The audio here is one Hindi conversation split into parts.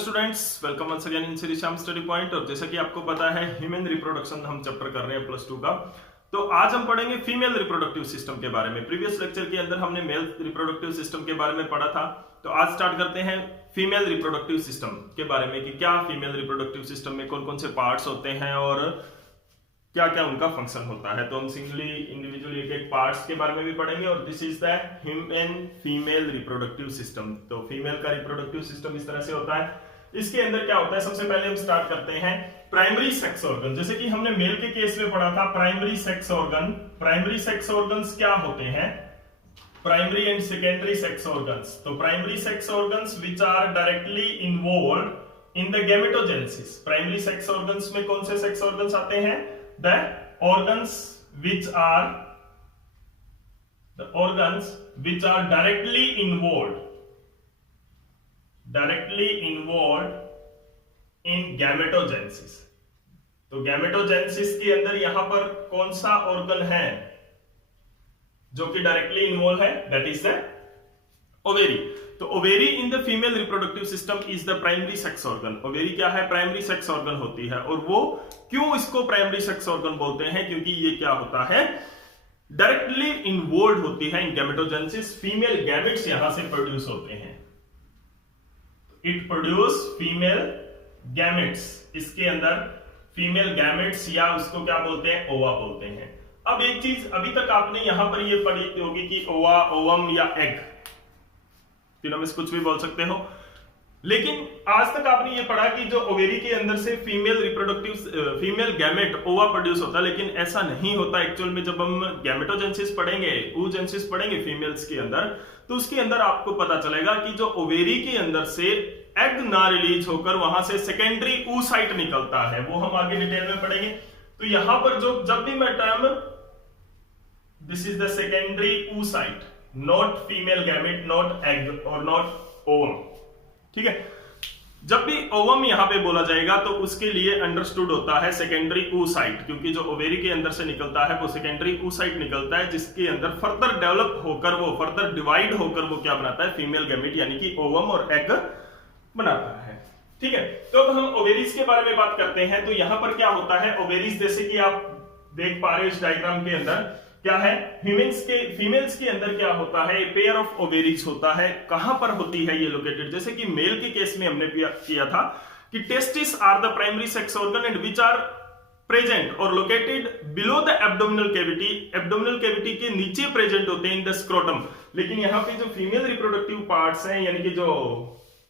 Students, welcome once again in Shri Shyam study point. और जैसा कि आपको पता है ह्यूमन रिप्रोडक्शन हम चैप्टर कर रहे हैं +2 का। तो आज हम पढ़ेंगे फीमेल रिप्रोडक्टिव सिस्टम के बारे में। प्रीवियस लेक्चर के अंदर हमने मेल रिप्रोडक्टिव सिस्टम के बारे में पढ़ा था। तो आज स्टार्ट करते हैं फीमेल रिप्रोडक्टिव सिस्टम के बारे में कि क्या फीमेल रिप्रोडक्टिव सिस्टम में कौन कौन से पार्ट्स होते हैं और क्या क्या उनका फंक्शन होता है। तो हम सिंगली इंडिविजुअली एक एक पार्ट्स के बारे में भी पढ़ेंगे। और this is the human female reproductive system. तो फीमेल का रिप्रोडक्टिव सिस्टम इस तरह से होता है। इसके अंदर क्या होता है, सबसे पहले हम स्टार्ट करते हैं प्राइमरी सेक्स ऑर्गन। जैसे कि हमने मेल के केस में पढ़ा था primary sex organ. Primary sex organs क्या होते हैं? Primary and secondary sex organs. तो primary sex organs which are directly involved in the gametogenesis. प्राइमरी सेक्स ऑर्गन्स में कौन से सेक्स ऑर्गन्स आते हैं? The organs which are directly involved in gametogenesis। तो गैमेटोजेनेसिस के अंदर यहां पर कौन सा ऑर्गन है जो कि डायरेक्टली इन्वॉल्व है? That is the ovary. तो ovary in the female reproductive system is the primary sex organ. Ovary क्या है? प्राइमरी सेक्स ऑर्गन होती है। और वो क्यों इसको प्राइमरी सेक्स ऑर्गन बोलते हैं? क्योंकि ये क्या होता है, डायरेक्टली इन्वॉल्व होती है इन गैमेटोजेनेसिस। फीमेल गैमेट्स यहां से प्रोड्यूस होते हैं। It produce female gametes. इसके अंदर फीमेल गैमेट्स या उसको क्या बोलते हैं? ओवा बोलते हैं। अब एक चीज अभी तक आपने यहां पर ये पढ़ी होगी कि ओवा, ओवम या एग, तीनों में से कुछ भी बोल सकते हो। लेकिन आज तक आपने ये पढ़ा कि जो ओवेरी के अंदर से फीमेल गैमेट ओवा प्रोड्यूस होता है। लेकिन ऐसा नहीं होता एक्चुअल में। जब हम गैमेटोजेनेसिस पढ़ेंगे, oogenesis पढ़ेंगे फीमेल्स के अंदर, तो उसके अंदर आपको पता चलेगा कि जो ओवेरी के अंदर से एग ना रिलीज होकर वहां से सेकेंडरी oocyte निकलता है, वो हम आगे डिटेल में पढ़ेंगे। तो यहां पर जो जब भी मैं term this is the secondary oocyte, not female gamete, not egg और नॉट ओवम, ठीक है। जब भी ओवम यहां पे बोला जाएगा तो उसके लिए अंडरस्टूड होता है सेकेंडरी oocyte, क्योंकि जो ओवेरी के अंदर से निकलता है वो सेकेंडरी oocyte निकलता है, जिसके अंदर फर्दर डेवलप होकर वो फर्दर डिवाइड होकर वो क्या बनाता है? फीमेल गैमेट यानी कि ओवम और एग बनाता है, ठीक है। तो अब हम ओवेरीज के बारे में बात करते हैं। तो यहां पर क्या होता है, ओवेरीज जैसे कि आप देख पा रहे हो इस डायग्राम के अंदर क्या है, फीमेल्स के अंदर क्या होता है? पेयर ऑफ ओवेरीज होता है। कहां पर होती है ये लोकेटेड? जैसे कि मेल के केस में हमने किया था कि testis are the primary sex organ and which are present और located below the abdominal cavity. Abdominal cavity के नीचे प्रेजेंट होते हैं इन द स्क्रोटम। लेकिन यहाँ पे जो फीमेल रिप्रोडक्टिव पार्ट्स हैं, यानी कि जो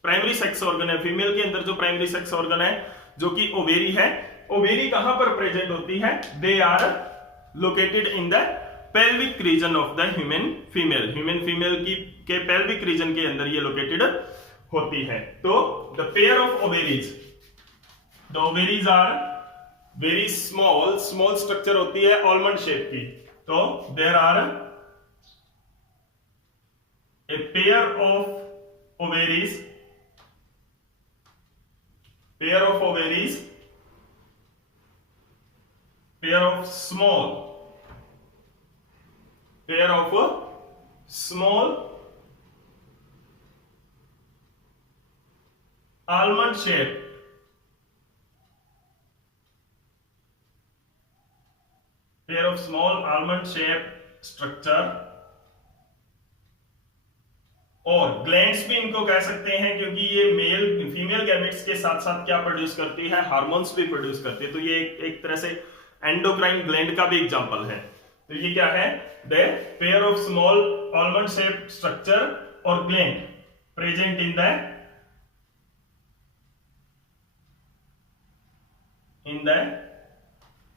प्राइमरी सेक्स ऑर्गन है फीमेल के अंदर, जो प्राइमरी सेक्स ऑर्गन है जो कि ओवेरी है, ओवेरी कहां पर प्रेजेंट होती है? They are located in the pelvic region of the human female की के पेल्विक रीजन के अंदर ये लोकेटेड होती है। तो the pair of ovaries, the ovaries are very small structure होती है आलमंड शेप की। तो there are a pair of ovaries, pair of small almond shape structure, और ग्लैंड्स भी इनको कह सकते हैं, क्योंकि ये फीमेल गैमेट्स के साथ साथ क्या प्रोड्यूस करती है? हार्मोन्स भी प्रोड्यूस करती है। तो ये एक तरह से एंडोक्राइन ग्लैंड का भी एग्जांपल है। तो ये क्या है? The pair of small almond shape structure और gland present in the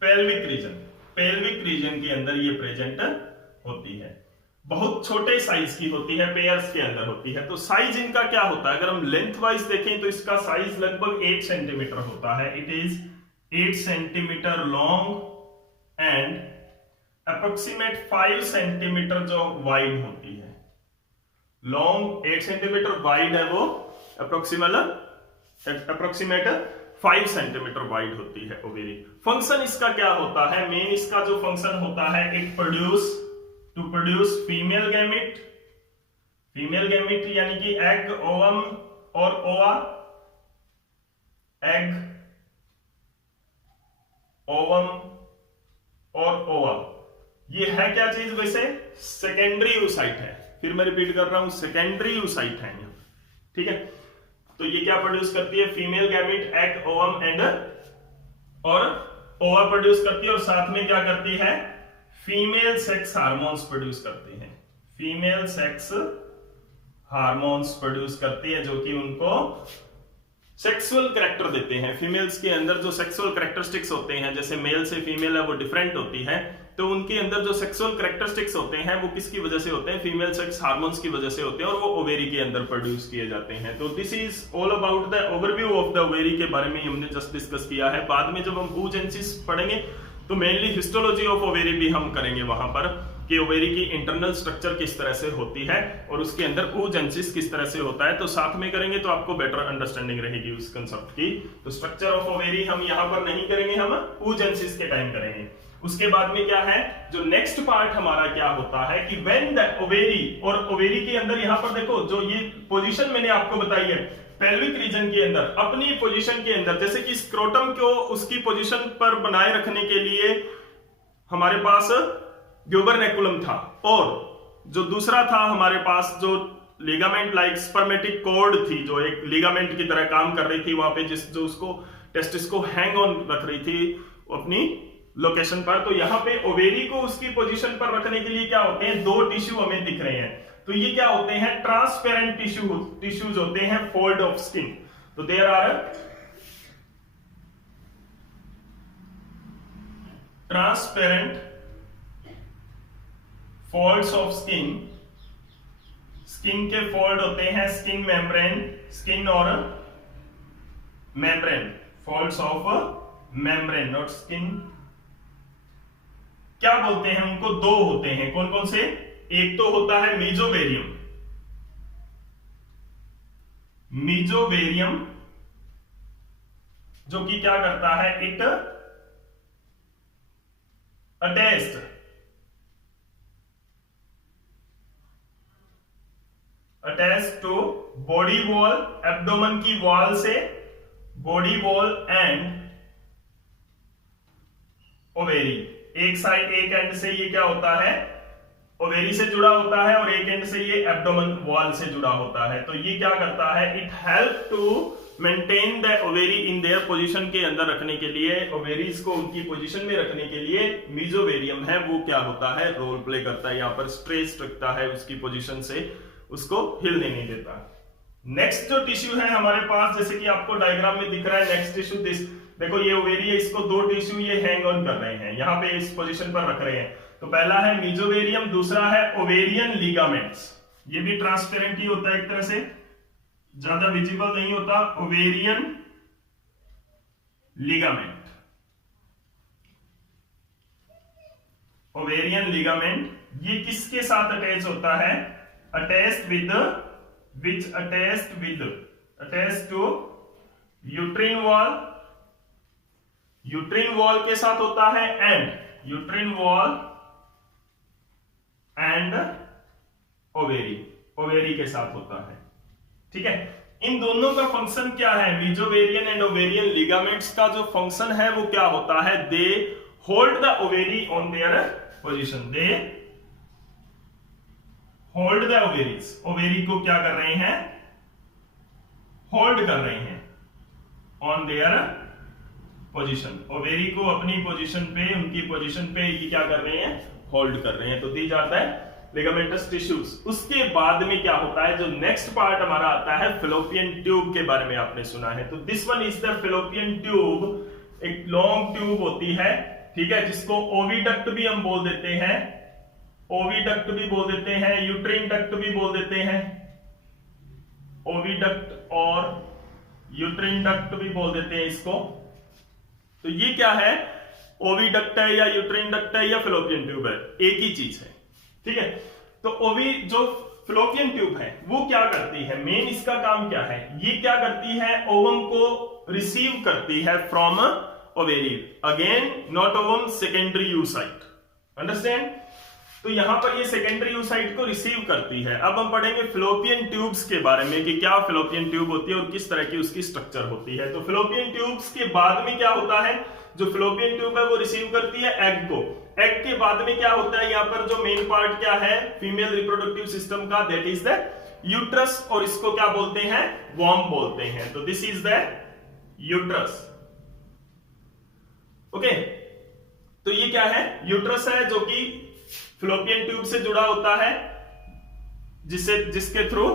pelvic region के अंदर ये प्रेजेंट होती है। बहुत छोटे साइज की होती है, पेयर्स के अंदर होती है। तो साइज इनका क्या होता है? अगर हम लेंथ वाइज देखें तो इसका साइज लगभग 8 सेंटीमीटर होता है। It is 8 centimetre long and approximate 5 centimetre जो वाइड होती है। लॉन्ग 8 सेंटीमीटर, वाइड है वो अप्रोक्सीमेट 5 सेंटीमीटर वाइड होती है ओवेरी। फंक्शन इसका क्या होता है? मेन इसका जो फंक्शन होता है, इट प्रोड्यूस फीमेल गैमेट यानी कि एग, ओवम और ओवा, एग, ओवम और ओवा, ये है क्या चीज वैसे? सेकेंडरी oocyte है। फिर मैं रिपीट कर रहा हूं, सेकेंडरी oocyte है यहाँ, ठीक है। तो ये क्या प्रोड्यूस करती है? Female gamete, egg, ovum and और ओवा प्रोड्यूस करती है, और साथ में क्या करती है? फीमेल सेक्स हार्मोन्स प्रोड्यूस करती है। फीमेल सेक्स हार्मोन्स प्रोड्यूस करती है जो कि उनको सेक्सुअल कैरेक्टर देते हैं। फीमेल्स के अंदर जो सेक्सुअल कैरेक्टरिस्टिक्स होते हैं, जैसे मेल से फीमेल है वो डिफरेंट होती है, तो उनके अंदर जो सेक्सुअल कैरेक्टरिस्टिक्स होते हैं वो किसकी वजह से होते हैं? फीमेल सेक्स हार्मोन्स की वजह से होते हैं, और वो ओवेरी के अंदर प्रोड्यूस किए जाते हैं। तो this is all about the overview of the ovary के बारे में हमने जस्ट डिस्कस किया है। बाद में जब हम oogenesis पढ़ेंगे तो मेनली हिस्टोलॉजी ऑफ ओवेरी भी हम करेंगे वहां पर, कि ओवेरी की इंटरनल स्ट्रक्चर किस तरह से होती है और उसके अंदर oogenesis किस तरह से होता है। तो साथ में करेंगे तो आपको बेटर अंडरस्टैंडिंग रहेगी उस कंसेप्ट की। तो स्ट्रक्चर ऑफ ओवेरी हम यहां पर नहीं करेंगे, हम oogenesis के टाइम करेंगे। उसके बाद में क्या है, जो नेक्स्ट पार्ट हमारा क्या होता है कि व्हेन द ओवेरी, और ओवेरी के अंदर यहां पर देखो जो ये पोजीशन मैंने आपको बताई है पेल्विक रीजन के अंदर, अपनी पोजीशन के अंदर, जैसे कि स्क्रोटम को उसकी पोजीशन पर बनाए रखने के लिए हमारे पास ग्यूबरनेकुलम था, और जो दूसरा था हमारे पास जो लिगामेंट लाइक स्पर्मेटिक कॉर्ड थी, जो एक लिगामेंट की तरह काम कर रही थी वहां पे, जो उसको टेस्टिस को हैंग ऑन रख रही थी अपनी लोकेशन पर। तो यहाँ पे ओवेरी को उसकी पोजीशन पर रखने के लिए क्या होते हैं? दो टिश्यू हमें दिख रहे हैं। तो ये क्या होते हैं? ट्रांसपेरेंट टिश्यूज होते हैं, फोल्ड ऑफ स्किन। तो there are transparent folds of skin. Skin के फोल्ड होते हैं, स्किन मेम्ब्रेन, स्किन और membrane, folds of membrane not skin. क्या बोलते हैं उनको? दो होते हैं। कौन कौन से? एक तो होता है मीजोवेरियम, मीजोवेरियम जो कि क्या करता है? It attached to body wall, abdomen की वॉल से, बॉडी वॉल एंड ओवेरी। एक साइड, एक एंड से ये क्या होता है? ओवेरी से जुड़ा होता है, और एक एंड से ये एब्डोमेन वॉल से जुड़ा होता है। तो ये क्या करता है? It help to maintain the ovary in their position के अंदर रखने के लिए, ओवेरीज को उनकी पोजीशन में रखने के लिए मीजोवेरियम है वो क्या होता है? रोल प्ले करता है। यहाँ पर स्ट्रेस रखता है उसकी पोजीशन से, उसको हिलने नहीं देता। नेक्स्ट जो टिश्यू है हमारे पास, जैसे कि आपको डायग्राम में दिख रहा है, नेक्स्ट टिश्यू दिस, देखो ये ओवेरी है, इसको दो टिश्यू ये हैंग ऑन कर रहे हैं, यहाँ पे इस पोजीशन पर रख रहे हैं। तो पहला है मीजोवेरियम, दूसरा है ओवेरियन लिगामेंट्स। ये भी ट्रांसपेरेंट ही होता है एक तरह से, ज्यादा विजिबल नहीं होता। ओवेरियन लिगामेंट, ओवेरियन लिगामेंट ये किसके साथ अटैच होता है? Attached with, which attached to uterine wall, uterine wall के साथ होता है, and uterine wall and ovary, ovary के साथ होता है। ठीक है, इन दोनों का फंक्शन क्या है? मीजोवेरियन एंड ओवेरियन लिगामेंट्स का जो फंक्शन है वो क्या होता है? They hold the ovary on their position, they hold the ovaries, ovary को क्या कर रहे हैं? होल्ड कर रहे हैं ऑन देयर पोजीशन। ओवेरी को अपनी पोजीशन पे, उनकी पोजीशन पे ये क्या कर रहे हैं? होल्ड कर रहे हैं। तो दी जाता है लिगामेंटस टिश्यूज। उसके बाद में क्या होता है? जो नेक्स्ट पार्ट हमारा आता है फिलोपियन ट्यूब के बारे में आपने सुना है। तो this one is the fallopian tube, एक लॉन्ग ट्यूब होती है, ठीक है, जिसको ओविडक्ट भी हम बोल देते हैं, ओविडक्ट भी बोल देते हैं, यूट्रिन डक्ट भी बोल देते हैं, ओविडक्ट और यूट्रिन डक्ट भी बोल देते हैं इसको। तो ये क्या है? ओविडक्ट है या यूट्रिन डक्ट है या फिलोपियन ट्यूब है, एक ही चीज है। ठीक है, तो ओवी जो फिलोपियन ट्यूब है वो क्या करती है? मेन इसका काम क्या है? ये क्या करती है? ओवम को रिसीव करती है from ovary, again not ovum, secondary oocyte, understand? तो यहां पर ये सेकेंडरी oocyte को रिसीव करती है। अब हम पढ़ेंगे फिलोपियन ट्यूब्स के बारे में कि क्या फिलोपियन ट्यूब होती है और किस तरह की उसकी स्ट्रक्चर होती है। तो फिलोपियन ट्यूब्स के बाद में क्या होता है, जो फिलोपियन ट्यूब है वो रिसीव करती है एग को। एग के बाद में क्या होता है, यहाँ पर जो मेन पार्ट क्या है फीमेल रिप्रोडक्टिव सिस्टम का, दैट इज द यूट्रस, और इसको क्या बोलते हैं, वॉर्म बोलते हैं। तो this is the uterus. Okay, तो ये क्या है, यूट्रस है जो कि फिलोपियन ट्यूब से जुड़ा होता है, जिसके थ्रू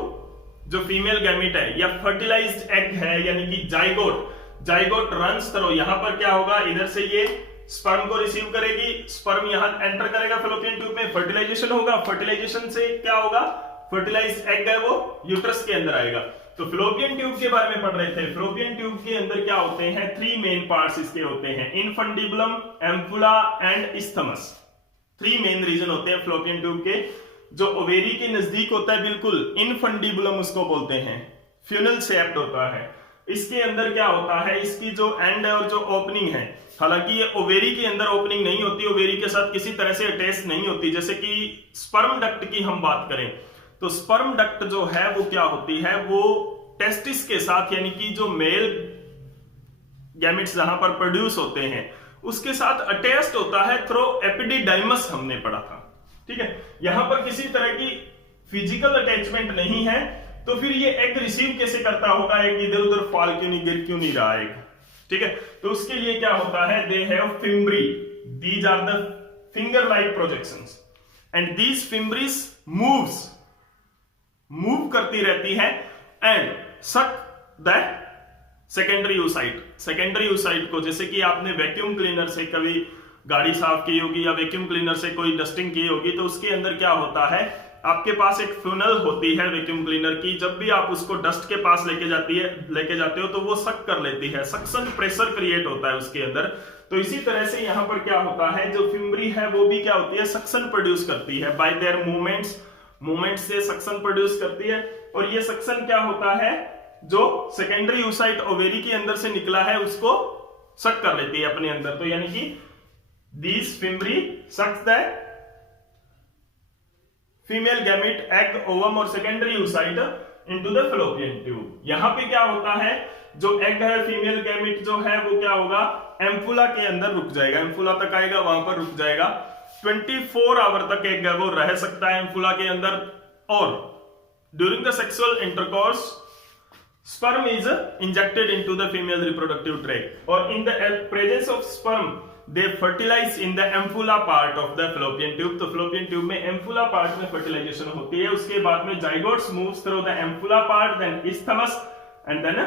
जो फीमेल गैमेट है या फर्टिलाइज्ड एग है यानी कि जाइगोट रन्स थ्रू। यहां पर क्या होगा, इधर से ये स्पर्म को रिसीव करेगी, स्पर्म यहां एंटर करेगा फिलोपियन ट्यूब में, फर्टिलाइजेशन होगा, फर्टिलाइजेशन से क्या होगा, फर्टिलाइज्ड एग है वो यूट्रस के अंदर आएगा। तो फिलोपियन ट्यूब के बारे में पढ़ रहे थे। फिलोपियन ट्यूब के अंदर क्या होते हैं, 3 मेन पार्ट्स इसके होते हैं, infundibulum, ampulla and isthmus. 3 main region होते हैं फिलोपियन ट्यूब के। जो ओवेरी के नजदीक होता है बिल्कुल, इनफंडिबुलम उसको बोलते हैं, फ्यूनल शेप्ड होता है। इसके अंदर क्या होता है, इसकी जो एंड है और जो ओपनिंग है, हालांकि ये ओवेरी के अंदर ओपनिंग नहीं होती, ओवेरी के साथ किसी तरह से अटैच नहीं होती। जैसे कि स्पर्म डक्ट की हम बात करें तो स्पर्म डक्ट जो है वो क्या होती है, वो टेस्टिस के साथ यानी कि जो मेल गैमेट्स जहां पर प्रोड्यूस होते हैं उसके साथ अटैच्ड होता है थ्रू एपिडिडाइमस, हमने पढ़ा था। ठीक है, यहां पर किसी तरह की फिजिकल अटैचमेंट नहीं है, तो फिर ये एग रिसीव कैसे करता होगा, एग इधर उधर फॉल क्यों नहीं, गिर क्यों नहीं रहा एग। ठीक है, तो उसके लिए क्या होता है, they have fimbriae, these are the finger like projections and these fimbriae move करती रहती है and suck the secondary oocyte। Secondary oocyte को, जैसे कि आपने वैक्यूम क्लीनर से कभी गाड़ी साफ की होगी या वैक्यूम क्लीनर से कोई डस्टिंग की होगी, तो उसके अंदर क्या होता है, आपके पास एक फ्यूनल होती है वैक्यूम क्लीनर की, जब भी आप उसको डस्ट के पास लेके जाते हो तो वो सक कर लेती है, सक्शन प्रेशर क्रिएट होता है उसके अंदर। तो इसी तरह से यहां पर क्या होता है, जो फिम्ब्री है वो भी क्या होती है, सक्शन प्रोड्यूस करती है, बाय देयर मूवमेंट्स से सक्शन प्रोड्यूस करती है। और ये सक्शन क्या होता है, जो सेकेंडरी oocyte ओवेरी के अंदर से निकला है उसको सक कर लेती है अपने अंदर। तो यानी कि these fimbri sucks the female gamete, egg, ovum और secondary oocyte into the fallopian tube। यहां पे क्या होता है, जो एग है फीमेल गैमेट जो है वो क्या होगा, एम्फुला के अंदर रुक जाएगा, एम्फुला तक आएगा, वहां पर रुक जाएगा। 24 आवर तक एग है वो रह सकता है एम्फुला के अंदर। और during the sexual intercourse sperm is injected into the female reproductive tract, or in the presence of sperm they fertilize in the ampulla part of the fallopian tube। तो fallopian tube में ampulla part में fertilization होती है, उसके बाद में zygotes moves through the ampulla part, then isthmus and then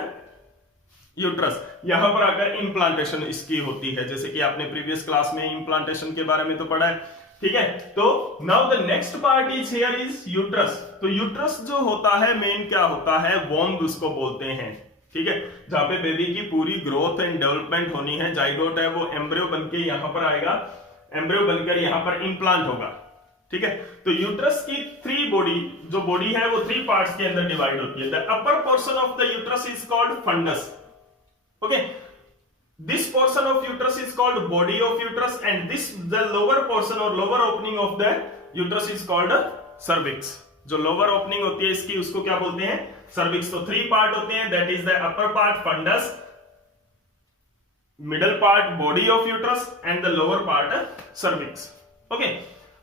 uterus. यहां पर आकर इम्प्लांटेशन इसकी होती है, जैसे कि आपने प्रीवियस क्लास में इम्प्लांटेशन के बारे में तो पढ़ा है। ठीक है, तो now the next part is here is uterus. तो यूट्रस जो होता है मेन क्या होता है, वॉर्म उसको बोलते हैं। ठीक है, जहां पे बेबी की पूरी ग्रोथ एंड डेवलपमेंट होनी है, जाइगोट है वो एम्ब्रियो बनके यहां पर आएगा, एम्ब्रियो बनकर यहां पर इंप्लांट होगा। ठीक है, तो यूट्रस की 3 बॉडी है वो 3 पार्ट्स के अंदर डिवाइड होती है। The upper portion of the uterus is called fundus. Okay, this portion of uterus is called body of uterus and the lower portion or lower opening of the uterus is called cervix। जो lower opening होती है इसकी, उसको क्या बोलते हैं, cervix। तो 3 पार्ट होते हैं, that is the upper part fundus, middle part body of uterus and the lower part cervix। Okay,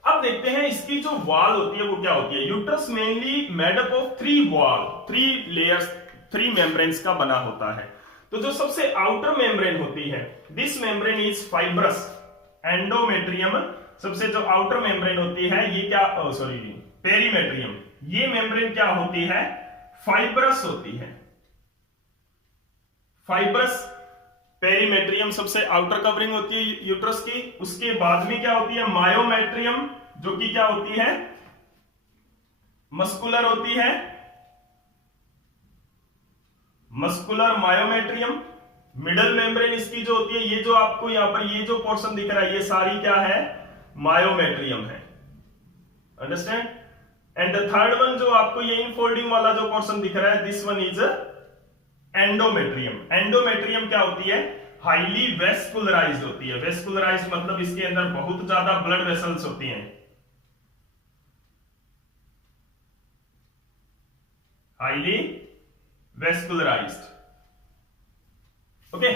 अब देखते हैं इसकी जो वॉल होती है वो क्या होती है। Uterus mainly made up of 3 layers, 3 membranes का बना होता है। तो जो सबसे आउटर मेम्ब्रेन होती है, this membrane is fibrous, endometrium. सबसे जो आउटर मेम्ब्रेन होती है ये क्या, पेरीमेट्रियम। ये मेम्ब्रेन क्या होती है, फाइब्रस होती है, फाइब्रस पेरीमेट्रियम सबसे आउटर कवरिंग होती है यूट्रस की। उसके बाद में क्या होती है, मायोमेट्रियम, जो कि क्या होती है, मस्कुलर होती है, मस्कुलर मायोमेट्रियम। मिडल मेम्ब्रेन इसकी जो होती है, ये जो आपको यहां पर ये जो पोर्शन दिख रहा है ये सारी क्या है, मायोमेट्रियम है। Understand? And the third one जो आपको ये इनफोल्डिंग वाला जो पोर्शन दिख रहा है, this one is endometrium. Endometrium क्या होती है, हाईली वेस्कुलराइज्ड होती है। वेस्कुलराइज्ड मतलब इसके अंदर बहुत ज्यादा ब्लड वेसल्स होती हैं। Highly vascularised. ओके,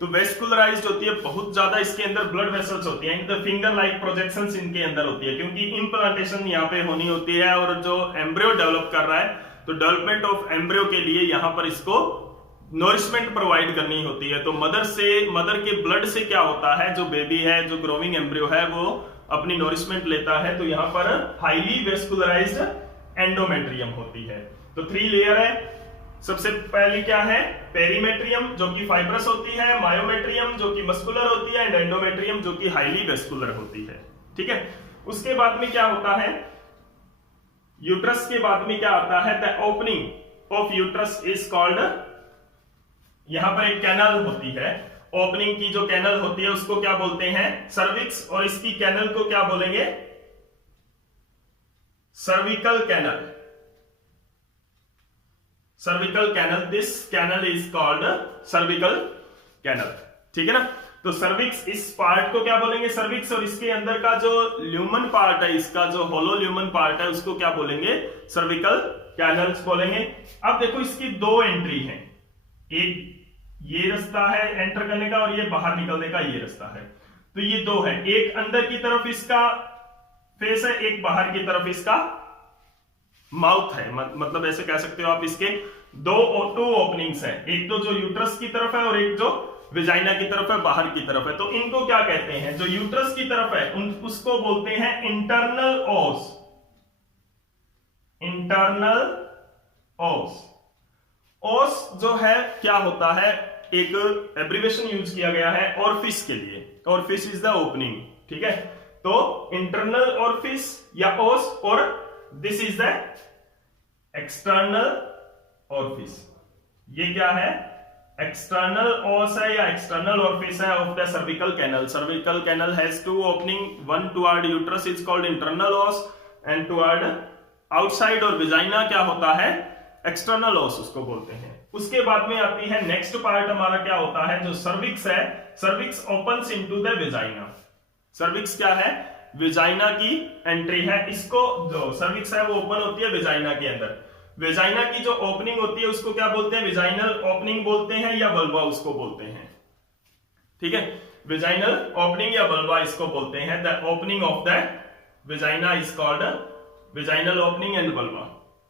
तो वेस्कुलराइज्ड होती है, बहुत ज्यादा इसके अंदर ब्लड वेसल्स होती हैं, द फिंगर लाइक प्रोजेक्शंस इनके अंदर होती है, क्योंकि इम्प्लांटेशन यहाँ पे होनी होती है और जो एम्ब्रियो डेवलप कर रहा है, तो डेवलपमेंट ऑफ एम्ब्रियो के लिए यहाँ पर इसको नोरिशमेंट प्रोवाइड करनी होती है। तो मदर के ब्लड से क्या होता है, जो बेबी है, जो ग्रोविंग एम्ब्रियो है, वो अपनी नोरिशमेंट लेता है। तो यहाँ पर हाईली वेस्कुलराइज्ड एंडोमेट्रियम होती है। तो 3 लेयर है। सबसे पहली क्या है, पेरीमेट्रियम जो कि फाइब्रस होती है, मायोमेट्रियम जो कि मस्कुलर होती है, एंड एंडोमेट्रियम जो कि हाईली वेस्कुलर होती है। ठीक है, उसके बाद में क्या होता है, यूट्रस के बाद में क्या आता है, the opening of uterus is called, यहां पर एक कैनल होती है, ओपनिंग की जो कैनल होती है उसको क्या बोलते हैं, सर्विक्स, और इसकी कैनल को क्या बोलेंगे, cervical canal. Cervical canal, this canal is called cervical canal. ठीक है ना, तो सर्विक्स, इस पार्ट को क्या बोलेंगे, सर्विक्स, और इसके अंदर का जो ल्यूमन पार्ट है, इसका जो होलो ल्यूमन पार्ट है, उसको क्या बोलेंगे, सर्विकल कैनल्स बोलेंगे। अब देखो इसकी 2 एंट्री है, एक ये रास्ता है एंटर करने का और ये बाहर निकलने का ये रास्ता है। तो ये 2 है, एक अंदर की तरफ इसका फेस है, एक बाहर की तरफ इसका माउथ है। मतलब ऐसे कह सकते हो आप, इसके 2 ओपनिंग्स है, एक तो जो यूट्रस की तरफ है और एक जो विजाइना की तरफ है, बाहर की तरफ है। तो इनको क्या कहते हैं, जो यूट्रस की तरफ है उसको बोलते हैं इंटरनल ओस। इंटरनल ओस, ओस जो है क्या होता है, एक एब्रिविएशन यूज किया गया है ऑर्फिस के लिए, ऑर्फिस इज द ओपनिंग। ठीक है, तो इंटरनल ऑर्फिस या ओस, और this is the external orifice. ये क्या है, एक्सटर्नल ओस है या एक्सटर्नल ऑर्फिस है of the cervical canal. Cervical canal has 2 opening, one toward uterus is called internal os, and toward outside और विजाइना क्या होता है, एक्सटर्नल ओस उसको बोलते हैं। उसके बाद में आती है नेक्स्ट पार्ट हमारा क्या होता है, जो सर्विक्स है, cervix opens into the vagina. Cervix क्या है, विजाइना की एंट्री है, इसको जो सर्विक्स है वो ओपन होती है विजाइना के अंदर। विजाइना की जो ओपनिंग होती है उसको क्या बोलते हैं, विजाइनल ओपनिंग बोलते हैं या बल्बा उसको बोलते हैं। ठीक है, विजाइनल ओपनिंग या बल्बा इसको बोलते हैं। The opening of the vagina is called vaginal opening and बल्बा।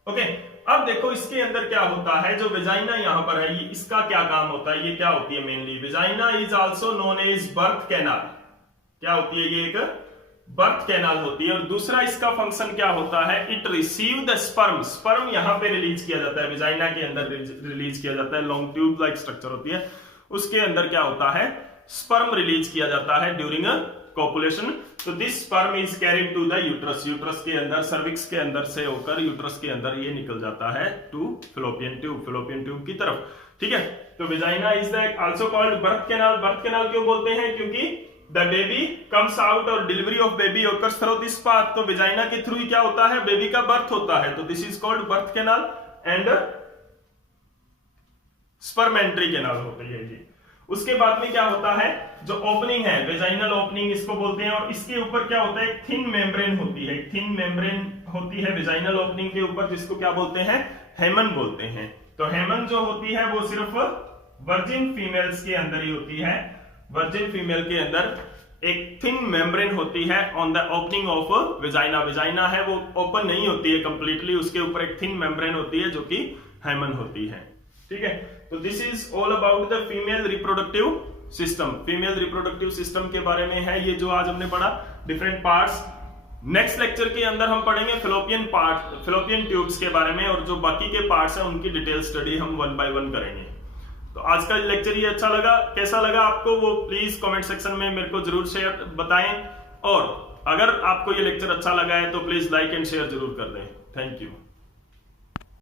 ओके, अब देखो इसके अंदर क्या होता है, जो विजाइना यहां पर है, इसका क्या काम होता है, ये क्या होती है mainly, vagina is also known as birth canal. क्या होती है, ये एक बर्थ कैनाल होती है। और दूसरा इसका फंक्शन क्या होता है, it receive the sperm. Sperm यहां पे रिलीज किया जाता है, विजाइना के अंदर रिलीज किया जाता है, लॉन्ग ट्यूब लाइक स्ट्रक्चर होती है, उसके अंदर क्या होता है, स्पर्म रिलीज किया जाता है ड्यूरिंग कोपुलेशन। तो this sperm is carried to the uterus, uterus के अंदर, सर्विक्स के अंदर से होकर यूट्रस के अंदर ये निकल जाता है to fallopian tube, fallopian tube की तरफ। ठीक है, तो vagina is the also called birth canal. Birth canal क्यों बोलते हैं, क्योंकि द बेबी कम्स आउट और delivery of baby occurs through this path. तो विजाइना के थ्रू ही क्या होता है, बेबी का बर्थ होता है। तो this is called birth canal and sperm entry canal होती है ये। उसके बाद में क्या होता है, जो ओपनिंग है वेजाइनल ओपनिंग इसको बोलते हैं, और इसके ऊपर क्या होता है, एक थिन मेम्ब्रेन होती है, थिन मेम्ब्रेन होती है वेजाइनल ओपनिंग के ऊपर, जिसको क्या बोलते हैं, हेमन बोलते हैं। तो हेमन जो होती है वो सिर्फ वर्जिन फीमेल्स के अंदर ही होती है। वर्जिन फीमेल के अंदर एक थिन मेम्ब्रेन होती है on the opening of vagina. Vagina है वो ओपन नहीं होती है कंप्लीटली, उसके ऊपर एक थिन मेम्ब्रेन होती है जो कि हेमन होती है। ठीक है, तो this is all about the female reproductive system. Female reproductive system के बारे में है ये जो आज हमने पढ़ा, डिफरेंट पार्ट्स। नेक्स्ट लेक्चर के अंदर हम पढ़ेंगे फेलोपियन पार्ट, फेलोपियन ट्यूब्स के बारे में, और जो बाकी के पार्ट्स हैं उनकी डिटेल स्टडी हम 1 बाय 1 करेंगे। तो आज का लेक्चर ये अच्छा लगा, कैसा लगा आपको वो प्लीज कमेंट सेक्शन में मेरे को जरूर शेयर बताएं, और अगर आपको ये लेक्चर अच्छा लगा है तो प्लीज लाइक एंड शेयर जरूर कर दें। Thank you.